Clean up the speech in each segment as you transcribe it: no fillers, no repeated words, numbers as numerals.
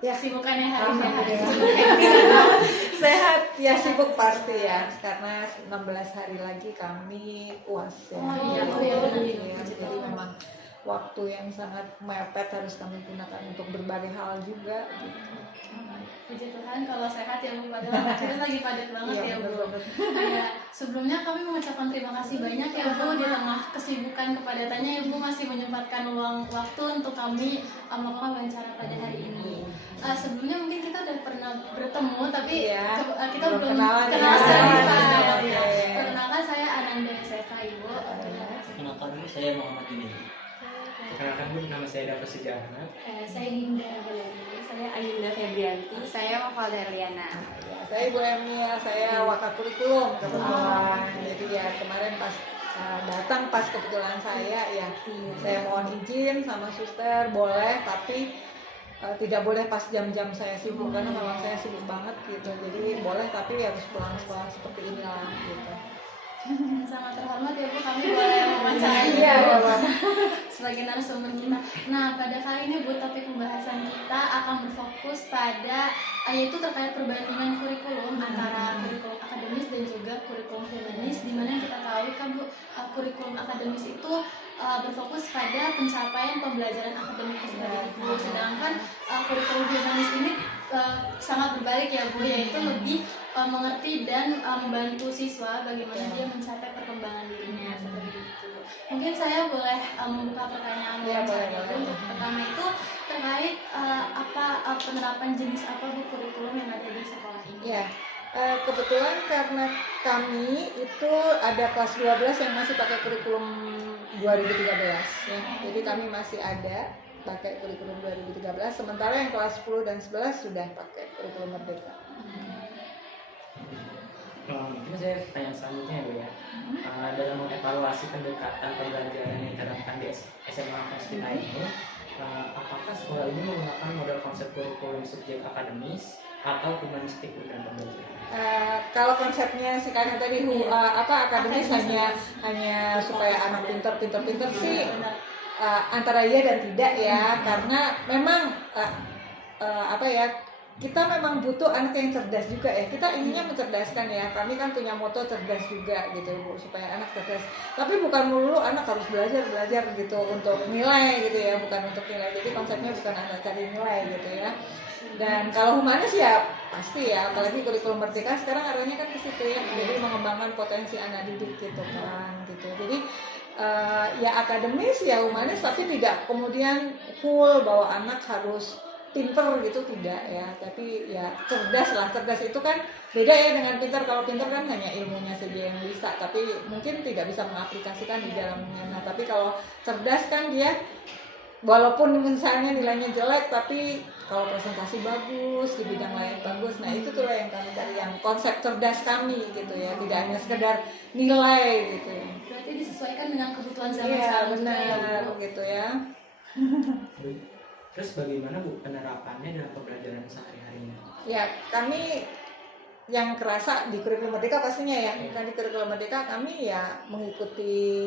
Ya, kesibukannya hari ini sehat ya, sibuk pasti ya, karena 16 hari lagi kami UAS ya. Jadi memang waktu yang sangat mepet harus kami gunakan untuk berbagai hal juga gitu. Puji Tuhan kalau sehat ya Bu, padahal kita lagi padat banget ya Bu. Ya, sebelumnya kami mengucapkan terima kasih banyak ya Bu, di tengah kesibukan kepadatannya ya Bu masih menyempatkan luang waktu untuk kami melakukan wawancara pada hari ini. Sebelumnya mungkin kita udah pernah bertemu tapi kita belum kenal secara ya. Perkenalkan saya Ananda Sefa Ibu. Kenalkan dulu, saya Muhammad Dini. Perkenalkan dulu, nama saya David Sejarah. Saya Dinda Balani. Saya Ayunda Febrianti. Saya Mafalda Liana. Saya Ibu Emia, saya wakakurikulum kebetulan. Jadi ya kemarin pas datang pas kebetulan saya mohon izin sama suster boleh, tapi tidak boleh pas jam-jam saya sibuk karena memang saya sibuk banget gitu. Jadi boleh tapi harus pulang sekolah seperti inilah gitu. Sangat terhormat ya Bu, kami boleh mewawancarai sebagai narasumber kita. Nah, pada kali ini Bu, topik pembahasan kita akan berfokus pada yaitu terkait perbandingan kurikulum antara kurikulum akademis dan juga kurikulum humanis, di mana kita tahu kan Bu, kurikulum akademis itu berfokus pada pencapaian pembelajaran akademik seperti itu, sedangkan kurikulum humanis ini sangat berbalik ya Bu, yaitu lebih mengerti dan membantu siswa bagaimana dia mencapai perkembangan dirinya seperti itu. Mungkin saya boleh membuka pertanyaan untuk pertama itu terkait apa penerapan jenis apa Bu kurikulum yang ada di sekolah ini? Ya, kebetulan karena kami itu ada kelas 12 yang masih pakai kurikulum 2013 ya. Jadi kami masih ada pakai kurikulum 2013, sementara yang kelas 10 dan 11 sudah pakai kurikulum Merdeka. Mungkin saya tanya selanjutnya ya Bu ya. Dalam mengevaluasi pendekatan pembelajaran yang diterapkan di SMA kelas kita ini, apakah sekolah ini menggunakan model konsep kurikulum subjek akademis atau humanistik dan pembelajaran? Kalau konsepnya si Karen tadi akademis hanya supaya anak pinter sih antara iya dan tidak ya, karena memang kita memang butuh anak yang cerdas juga ya. Kita inginnya mencerdaskan ya. Kami kan punya moto cerdas juga gitu Bu, supaya anak cerdas. Tapi bukan melulu anak harus belajar gitu untuk nilai gitu ya, bukan untuk nilai. Jadi konsepnya bukan anak cari nilai gitu ya. Dan kalau humanis ya pasti ya, apalagi kurikulum Merdeka sekarang arahnya kan ke situ ya. Jadi mengembangkan potensi anak didik gitu kan gitu. Jadi ya akademis ya humanis, tapi tidak kemudian full bahwa anak harus pinter gitu, tidak ya, tapi ya cerdas lah. Cerdas itu kan beda ya dengan pinter. Kalau pinter kan hanya ilmunya saja yang bisa, tapi mungkin tidak bisa mengaplikasikan di dalamnya. Nah, tapi kalau cerdas kan dia walaupun misalnya nilainya jelek, tapi kalau presentasi bagus, di bidang lain bagus. Nah, itu tuh yang kami cari, yang konsep cerdas kami gitu ya, tidak hanya sekedar nilai gitu ya. Berarti disesuaikan dengan kebutuhan zaman sekarang. Iya, benar gitu ya. Terus bagaimana Bu penerapannya dalam pembelajaran sehari-harinya? Ya, kami yang kerasa di kurikulum Merdeka pastinya ya. Kan di kurikulum Merdeka kami ya mengikuti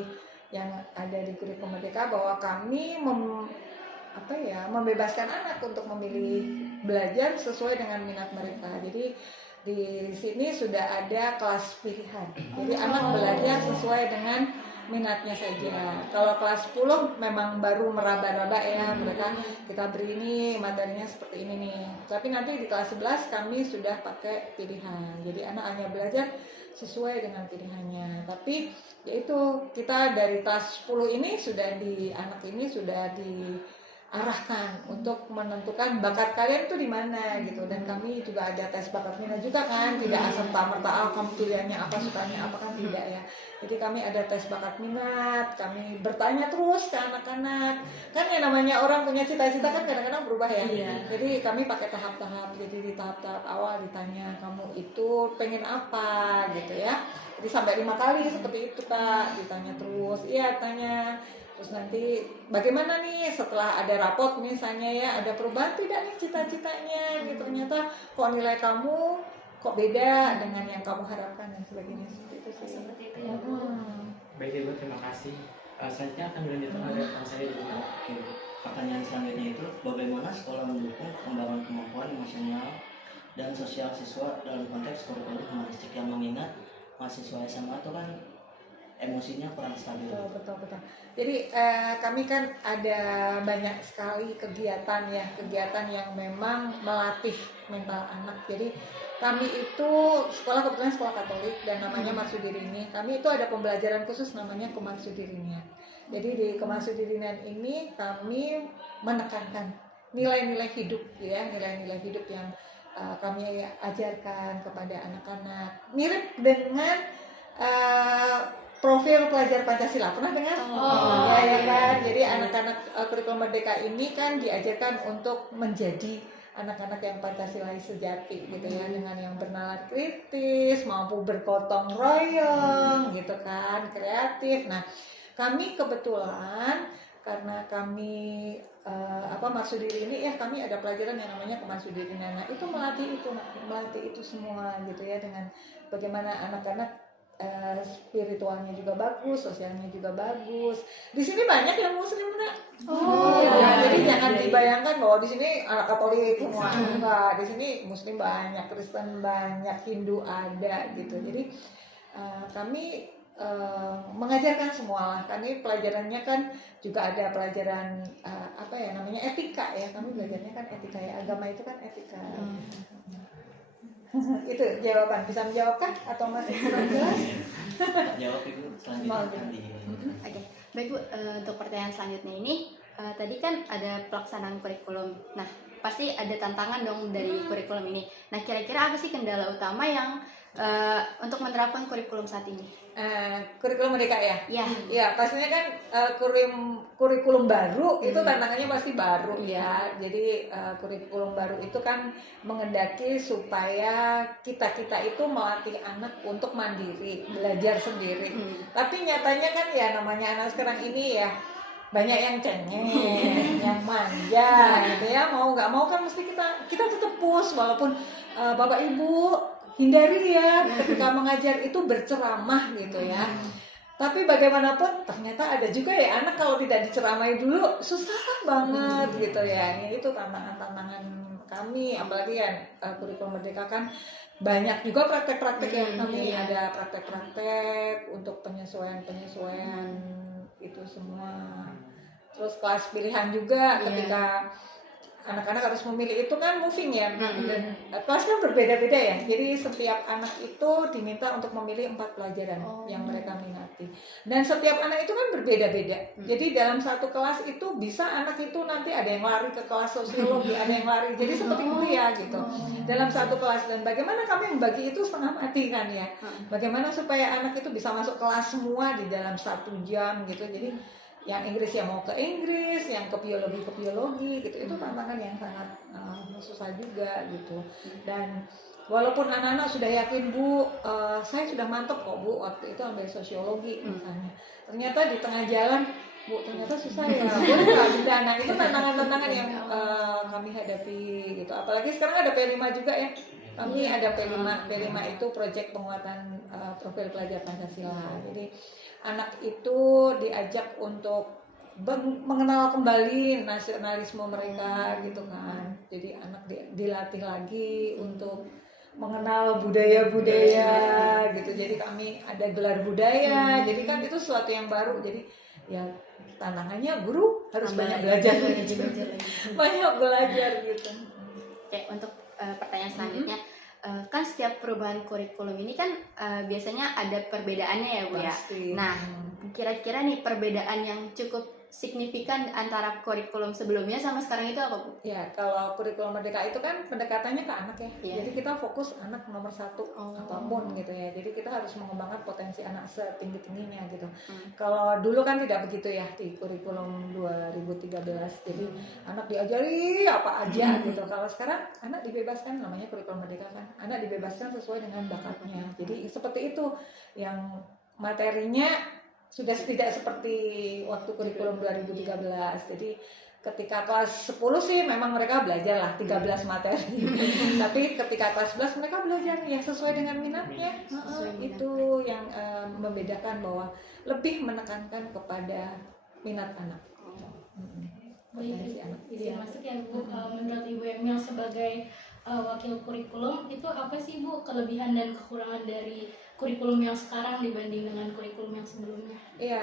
yang ada di kurikulum Merdeka, bahwa kami membebaskan anak untuk memilih belajar sesuai dengan minat mereka. Jadi di sini sudah ada kelas pilihan. Jadi anak belajar sesuai dengan minatnya saja. Kalau kelas 10 memang baru meraba-raba ya, mereka kita beri ini materinya seperti ini nih. Tapi nanti di kelas 11 kami sudah pakai pilihan. Jadi anak hanya belajar sesuai dengan pilihannya. Tapi yaitu kita dari kelas 10 ini anak ini sudah diarahkan untuk menentukan bakat kalian tuh di mana gitu. Dan kami juga ada tes bakat minat juga kan, tidak serta-merta kamu pilihannya apa, sukanya apa, kan tidak ya. Jadi kami ada tes bakat minat, kami bertanya terus ke anak-anak. Kan yang namanya orang punya cita-cita kan kadang-kadang berubah ya. Jadi kami pakai tahap-tahap. Jadi di tahap-tahap awal ditanya, kamu itu pengen apa gitu ya. Jadi sampai 5 kali seperti itu Kak, ditanya terus. Iya, tanya. Terus nanti bagaimana nih setelah ada rapot misalnya ya, ada perubahan tidak nih cita-citanya gitu, ternyata kok nilai kamu kok beda dengan yang kamu harapkan dan sebagainya, seperti itu sih. Seperti itu ya. Baik Ibu, terima kasih. Selanjutnya akan dilanjutkan oleh rekan saya di pertanyaan selanjutnya itu bagaimana sekolah mendukung pengembangan kemampuan emosional dan sosial siswa dalam konteks kurikulum humanistik yang mengingat mahasiswa SMA itu kan emosinya kurang stabil. Betul. Jadi kami kan ada banyak sekali kegiatan yang memang melatih mental anak. Jadi kami itu sekolah kebetulan sekolah Katolik dan namanya Marsudirini. Kami itu ada pembelajaran khusus namanya Kemarsudirinian. Jadi di Kemarsudirinian ini kami menekankan nilai-nilai hidup nilai-nilai hidup yang kami ajarkan kepada anak-anak. Mirip dengan profil pelajar Pancasila, pernah dengar? Ya kan. Jadi anak-anak kurikulum Merdeka ini kan diajarkan untuk menjadi anak-anak yang Pancasilais sejati gitu ya, dengan yang bernalar kritis, mampu bergotong royong gitu kan, kreatif. Nah, kami kebetulan karena kami Marsudiri ini kami ada pelajaran yang namanya Kemarsudirinian. Nah, itu melatih itu semua gitu ya, dengan bagaimana anak-anak spiritualnya juga bagus, sosialnya juga bagus. Di sini banyak yang muslim, Nak. Jadi jangan dibayangkan bahwa di sini anak Katolik semua. Enggak, di sini muslim banyak, Kristen banyak, Hindu ada gitu. Jadi kami mengajarkan semua lah. Kami pelajarannya kan juga ada pelajaran etika ya. Kami belajarnya kan etika ya. Agama itu kan etika. Itu jawaban, bisa menjawabkah atau masih kurang jelas? Jawab Ibu selanjutnya. Oke, baik Bu, untuk pertanyaan selanjutnya ini tadi kan ada pelaksanaan kurikulum. Nah, pasti ada tantangan dong dari kurikulum ini. Nah, kira-kira apa sih kendala utama yang untuk menerapkan kurikulum saat ini? Kurikulum Merdeka ya? Iya. Ya, pastinya kan kurikulum baru itu tantangannya pasti baru ya. Jadi kurikulum baru itu kan mengendaki supaya kita itu melatih anak untuk mandiri, belajar sendiri. Tapi nyatanya kan ya namanya anak sekarang ini ya banyak yang cengeng, yang manja gitu ya. Mau nggak mau kan mesti kita tetap push, walaupun Bapak Ibu hindari ya ketika mengajar itu berceramah gitu ya. Tapi bagaimanapun ternyata ada juga ya anak kalau tidak diceramai dulu susah banget gitu ya. Itu tantangan kami, apalagi kan kurikulum Merdeka kan banyak juga praktek-praktek yang kami ada praktek-praktek untuk penyesuaian itu semua. Terus kelas pilihan juga ketika anak-anak harus memilih itu kan moving ya, dan kelas kan berbeda-beda ya. Jadi setiap anak itu diminta untuk memilih 4 pelajaran yang mereka minati. Dan setiap anak itu kan berbeda-beda. Jadi dalam satu kelas itu bisa anak itu nanti ada yang lari ke kelas sosiologi, ada yang lari. Jadi seperti itu ya gitu. Dalam satu kelas, dan bagaimana kami membagi itu setengah mati kan ya. Bagaimana supaya anak itu bisa masuk kelas semua di dalam 1 jam gitu. Jadi yang Inggris ya mau ke Inggris, yang ke biologi gitu. Itu tantangan yang sangat susah juga gitu. Dan walaupun anak-anak sudah yakin, Bu, saya sudah mantap kok Bu waktu itu ambil sosiologi misalnya. Ternyata di tengah jalan, Bu, ternyata susah ya. Boleh nggak pindah? Nah, itu tantangan-tantangan yang kami hadapi gitu. Apalagi sekarang ada P5 juga ya. Kami ada P5 itu proyek penguatan profil pelajar Pancasila. Jadi anak itu diajak untuk mengenal kembali nasionalisme mereka gitu kan. Jadi anak dilatih lagi untuk mengenal budaya-budaya gitu. Jadi kami ada gelar budaya. Jadi kan itu sesuatu yang baru. Jadi ya tantangannya guru harus banyak belajar lagi. Banyak belajar gitu. Oke, untuk pertanyaan selanjutnya, kan setiap perubahan kurikulum ini kan biasanya ada perbedaannya ya Bu ya. Pasti. Nah, kira-kira nih perbedaan yang cukup signifikan antara kurikulum sebelumnya sama sekarang itu apa Bu? Ya, kalau kurikulum Merdeka itu kan pendekatannya ke anak ya. Iya. Jadi kita fokus anak nomor 1 apapun gitu ya. Jadi kita harus mengembangkan potensi anak setinggi-tingginya gitu. Kalau dulu kan tidak begitu ya di kurikulum 2013. Jadi anak diajari apa aja gitu. Kalau sekarang anak dibebaskan, namanya kurikulum Merdeka kan. Anak dibebaskan sesuai dengan bakatnya. Jadi seperti itu, yang materinya sudah tidak seperti waktu kurikulum 2013. Jadi ketika kelas 10 sih memang mereka belajar lah 13 materi. Tapi ketika kelas 11 mereka belajar ya sesuai dengan minatnya. Itu yang membedakan, bahwa lebih menekankan kepada minat anak. potensi anak. Izin masuk ya Bu, menurut Ibu Emil sebagai wakil kurikulum itu apa sih Bu kelebihan dan kekurangan dari kurikulum yang sekarang dibanding dengan kurikulum yang sebelumnya? Iya,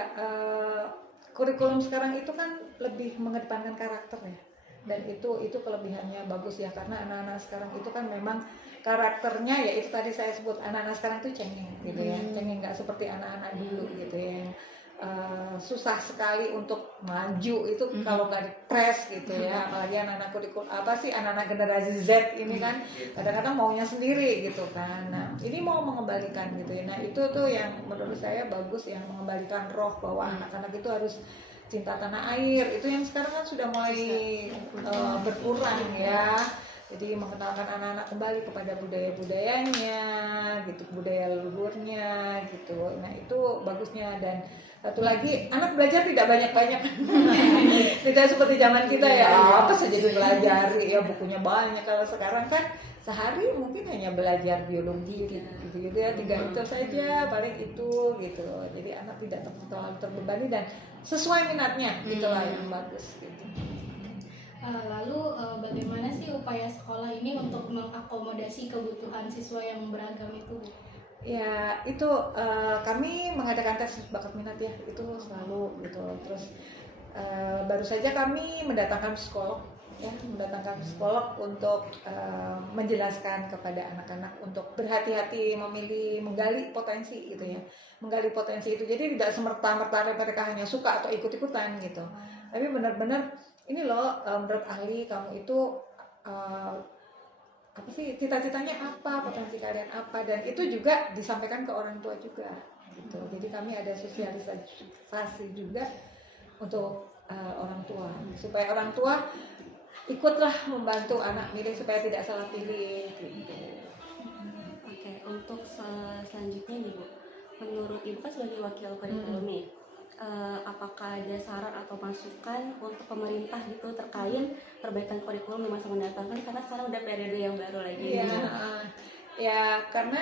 kurikulum sekarang itu kan lebih mengedepankan karakter ya, dan itu kelebihannya bagus ya, karena anak-anak sekarang itu kan memang karakternya ya itu tadi saya sebut, anak-anak sekarang itu cengeng gitu ya, cengeng, nggak seperti anak-anak dulu gitu ya, yang susah sekali untuk maju itu kalau nggak dipres gitu ya, apalagi anak-anak kurikulum anak-anak generasi Z ini kan kadang-kadang maunya sendiri gitu kan. Nah ini mau mengembalikan gitu ya, nah itu tuh yang menurut saya bagus, yang mengembalikan roh bahwa anak-anak itu harus cinta tanah air, itu yang sekarang kan sudah mulai berkurang ya. Jadi mengenalkan anak-anak kembali kepada budaya-budayanya gitu, budaya leluhurnya gitu. Nah itu bagusnya. Dan satu lagi, anak belajar tidak banyak-banyak. Tidak seperti zaman kita ya, apa saja dipelajari, ya bukunya banyak. Kalau sekarang kan sehari mungkin hanya belajar biologi gitu ya, 3 itu saja paling itu gitu. Jadi anak tidak terlalu terbebani dan sesuai minatnya, itulah yang bagus gitu. Lalu bagaimana sih upaya sekolah ini untuk mengakomodasi kebutuhan siswa yang beragam itu? Ya itu kami mengadakan tes bakat minat ya, itu selalu gitu. Terus baru saja kami mendatangkan psikolog untuk menjelaskan kepada anak-anak untuk berhati-hati memilih, menggali potensi gitu ya, menggali potensi itu. Jadi tidak semerta-merta mereka hanya suka atau ikut-ikutan gitu, tapi benar-benar ini loh, menurut ahli kamu itu apa sih cita-citanya, apa potensi kalian apa, dan itu juga disampaikan ke orang tua juga gitu. Jadi kami ada sosialisasi juga untuk orang tua, supaya orang tua ikutlah membantu anak milih supaya tidak salah pilih gitu. Oke, untuk selanjutnya nih Bu, menurut Ibu kan sebagai wakil kurikulum nih, apakah ada saran atau masukan untuk pemerintah gitu terkait perbaikan kurikulum di masa mendatang, kan karena sekarang udah periode yang baru lagi. Ya karena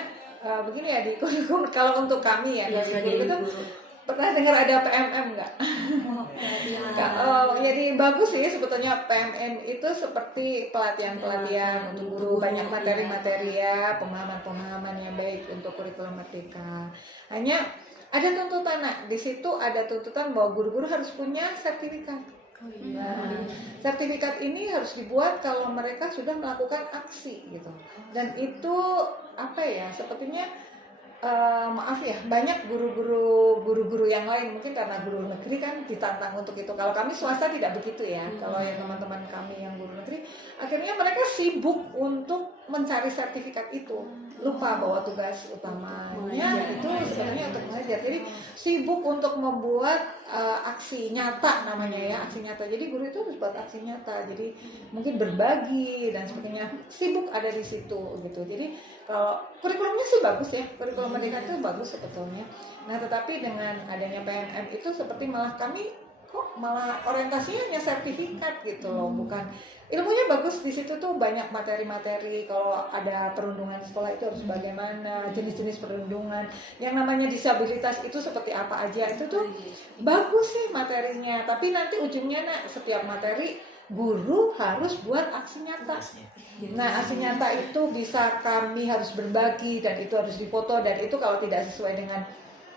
begini ya, di kurikulum kalau untuk kami ya, sebagai itu guru. pernah dengar ada PMM nggak? Jadi bagus sih sebetulnya PMM itu, seperti pelatihan untuk guru, banyak materi-materi ya, pemahaman-pemahaman yang baik untuk kurikulum merdeka. Hanya ada tuntutan, di situ ada tuntutan bahwa guru-guru harus punya sertifikat. Nah, sertifikat ini harus dibuat kalau mereka sudah melakukan aksi gitu. Dan itu apa ya? Sepertinya maaf ya, banyak guru-guru yang lain, mungkin karena guru negeri kan ditantang untuk itu. Kalau kami swasta tidak begitu ya. Kalau yang teman-teman kami yang guru negeri, akhirnya mereka sibuk untuk mencari sertifikat itu, lupa bahwa tugas utamanya itu sebenarnya untuk mengajar. Jadi sibuk untuk membuat aksi nyata namanya ya, aksi nyata. Jadi guru itu harus buat aksi nyata. Jadi mungkin berbagi dan sebagainya, sibuk ada di situ gitu. Jadi kalau kurikulumnya sih bagus ya, kurikulum merdeka itu bagus sebetulnya. Nah tetapi dengan adanya PMM itu seperti malah kami kok malah orientasinya hanya sertifikat gitu loh, bukan ilmunya bagus. Di situ tuh banyak materi-materi, kalau ada perundungan sekolah itu harus bagaimana, jenis-jenis perundungan, yang namanya disabilitas itu seperti apa aja, itu tuh bagus sih materinya. Tapi nanti ujungnya setiap materi guru harus buat aksi nyata. Nah aksi nyata itu bisa kami harus berbagi, dan itu harus difoto, dan itu kalau tidak sesuai dengan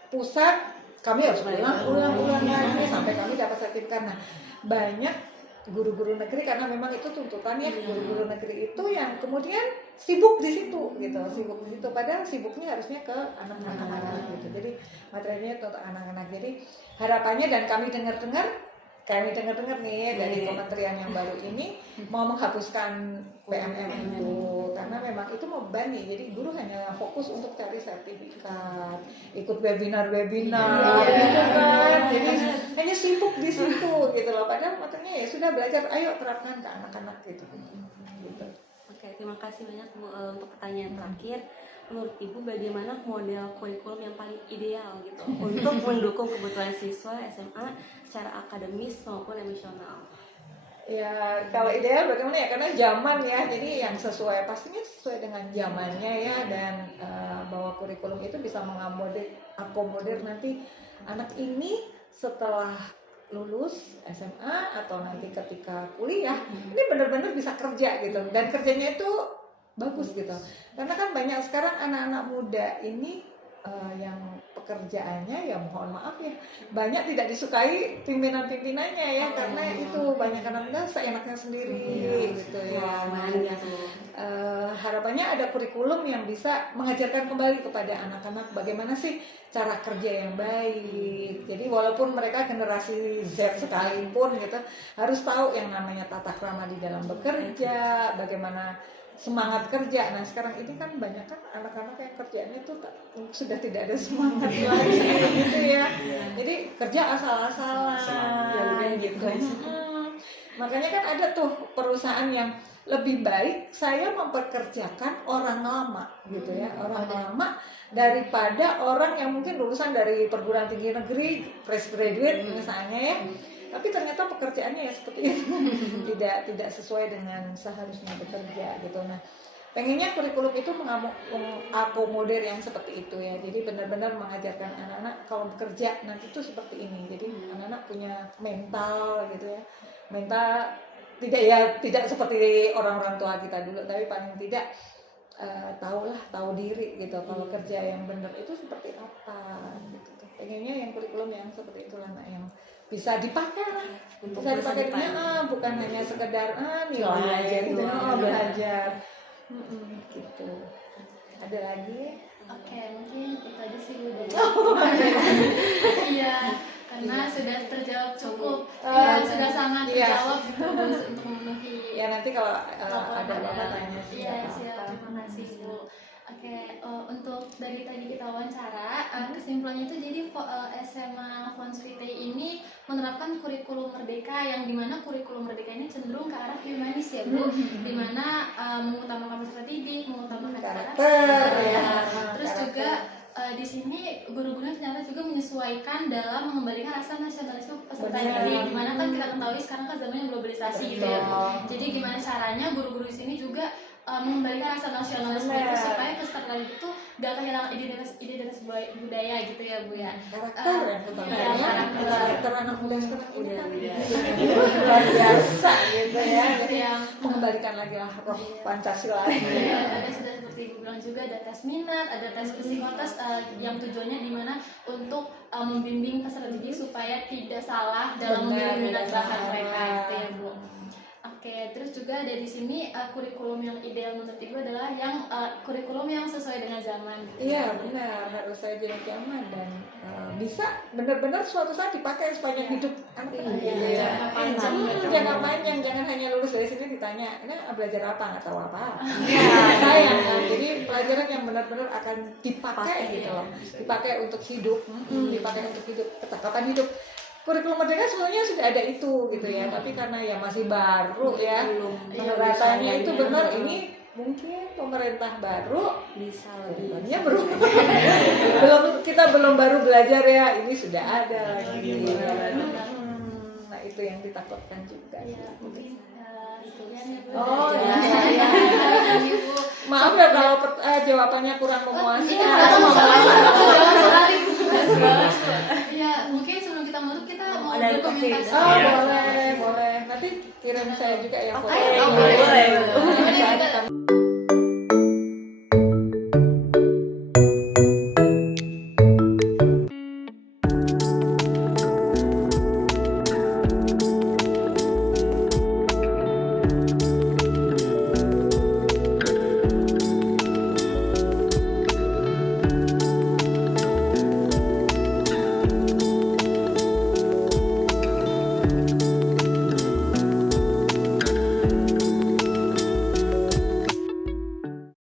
pusat kami harus ulang lagi sampai kami dapat sertifikat. Nah banyak guru-guru negeri, karena memang itu tuntutannya, guru-guru negeri itu yang kemudian sibuk di situ gitu, padahal sibuknya harusnya ke anak-anak gitu. Jadi materinya untuk anak-anak. Jadi harapannya, dan kami dengar-dengar nih dari kementerian yang baru ini mau menghapuskan PMM itu, karena memang itu membebani. Jadi guru hanya fokus untuk cari sertifikat, ikut webinar gitu kan. Jadi hanya sibuk di situ gitu loh. Padahal materinya ya sudah belajar, ayo terapkan ke anak-anak gitu. Oke, terima kasih banyak Bu. Untuk pertanyaan terakhir, menurut Ibu bagaimana model kurikulum yang paling ideal gitu untuk mendukung kebutuhan siswa SMA secara akademis maupun emosional? Ya kalau ideal bagaimana ya, karena zaman ya, jadi yang pastinya sesuai dengan zamannya ya, dan bahwa kurikulum itu bisa mengakomodir nanti anak ini setelah lulus SMA atau nanti ketika kuliah ini benar-benar bisa kerja gitu, dan kerjanya itu bagus gitu. Karena kan banyak sekarang anak-anak muda ini yang pekerjaannya ya mohon maaf ya banyak tidak disukai pimpinan-pimpinannya ya, karena itu banyak anak muda seenaknya sendiri gitu ya. Harapannya ada kurikulum yang bisa mengajarkan kembali kepada anak-anak bagaimana sih cara kerja yang baik. Jadi walaupun mereka generasi Z sekalipun gitu harus tahu yang namanya tata krama di dalam bekerja, bagaimana semangat kerja. Nah sekarang ini kan banyak kan anak-anak yang kerjanya itu sudah tidak ada semangat lagi gitu ya. Jadi kerja asal-asalan gitu. Makanya kan ada tuh perusahaan yang lebih baik saya memperkerjakan orang lama gitu ya, orang lama daripada orang yang mungkin lulusan dari perguruan tinggi negeri, fresh graduate misalnya ya. Tapi ternyata pekerjaannya ya seperti itu, tidak sesuai dengan seharusnya bekerja gitu. Nah, pengennya kurikulum itu mengakomodir yang seperti itu ya. Jadi benar-benar mengajarkan anak-anak kalau bekerja nanti itu seperti ini. Jadi anak-anak punya mental gitu ya. Mental tidak seperti orang-orang tua kita dulu, tapi paling tidak tahu diri gitu. Kalau kerja yang benar itu seperti apa gitu. Pengennya yang kurikulum yang seperti itulah yang bisa dipakai lah, bisa dipakai bukan hanya sekedar nilai gitu, belajar gitu. Ada lagi? Oke, mungkin itu aja sih udah. Iya, karena sudah terjawab cukup, sudah sangat terjawab gitu untuk memenuhi. Ya nanti kalau ada apa-apa tanya sih. Iya, siap. Terima kasih Bu. Oke, untuk dari tadi kita wawancara, kesimpulannya itu jadi SMA Fons Vitae ini menerapkan kurikulum merdeka yang dimana kurikulum merdeka ini cenderung ke arah humanis ya Bu, dimana mengutamakan peserta didik, mengutamakan karakter, ya. Terus juga di sini guru-gurunya ternyata juga menyesuaikan dalam mengembalikan rasa nasionalisme peserta didik, dimana kan kita ketahui sekarang kan zamannya globalisasi gitu ya Bu. Jadi gimana caranya guru-guru di sini juga mengembalikan rasa nasionalisme itu supaya peserta didik itu gak kehilangan identitas budaya gitu ya Bu ya. Karakter anak muda sekarang ini kan luar biasa gitu ya. Yang mengembalikan lagi lah roh Pancasila. Ada sudah seperti Ibu bilang juga ada tes minat, ada tes psikotes yang tujuannya dimana untuk membimbing peserta didik supaya tidak salah dalam memilih minat bakat mereka gitu ya Bu. Oke, terus juga ada di sini kurikulum yang ideal menurut Ibu adalah yang kurikulum yang sesuai dengan zaman. Gitu. Iya benar, harus sesuai dengan zaman dan bisa benar-benar suatu saat dipakai sepanjang hidup anak-anak. Jangan panjang, jangan hanya lulus dari sini ditanya, ini belajar apa nggak tahu apa. Sayang, jadi pelajaran yang benar-benar akan dipakai gitu loh, dipakai untuk hidup, dipakai untuk hidup, ketetapan hidup. Kurikulum merdeka sebenarnya sudah ada itu gitu ya, tapi karena ya masih baru ya, penerapannya itu benar ini mungkin pemerintah baru bisa lebihnya kita belum baru belajar ya, ini sudah ada lagi. Nah itu yang ditakutkan juga. Ya, mungkin sekian ya Bu. Oh ya. Maaf ya kalau jawabannya kurang memuaskan. Ya mungkin sebelum kita menutup kita mau ada berkomentasi. Boleh. Nanti kirim saya juga ya foto. Boleh.